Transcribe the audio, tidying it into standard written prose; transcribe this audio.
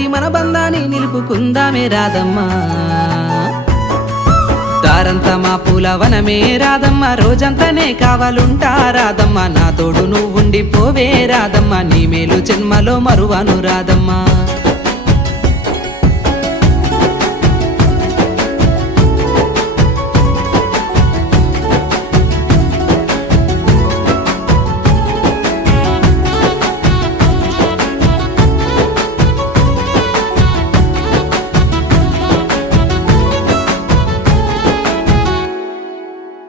కలిసి మన బంధాన్ని నిలుపుకుందామే రాధమ్మా దారంతా మా పూల వనమే రాధమ్మ రోజంతానే కావాలుంటా రాధమ్మ నా తోడు నువ్వుండిపోవే రాధమ్మ నీ మేలు జన్మలో మరువను రాధమ్మ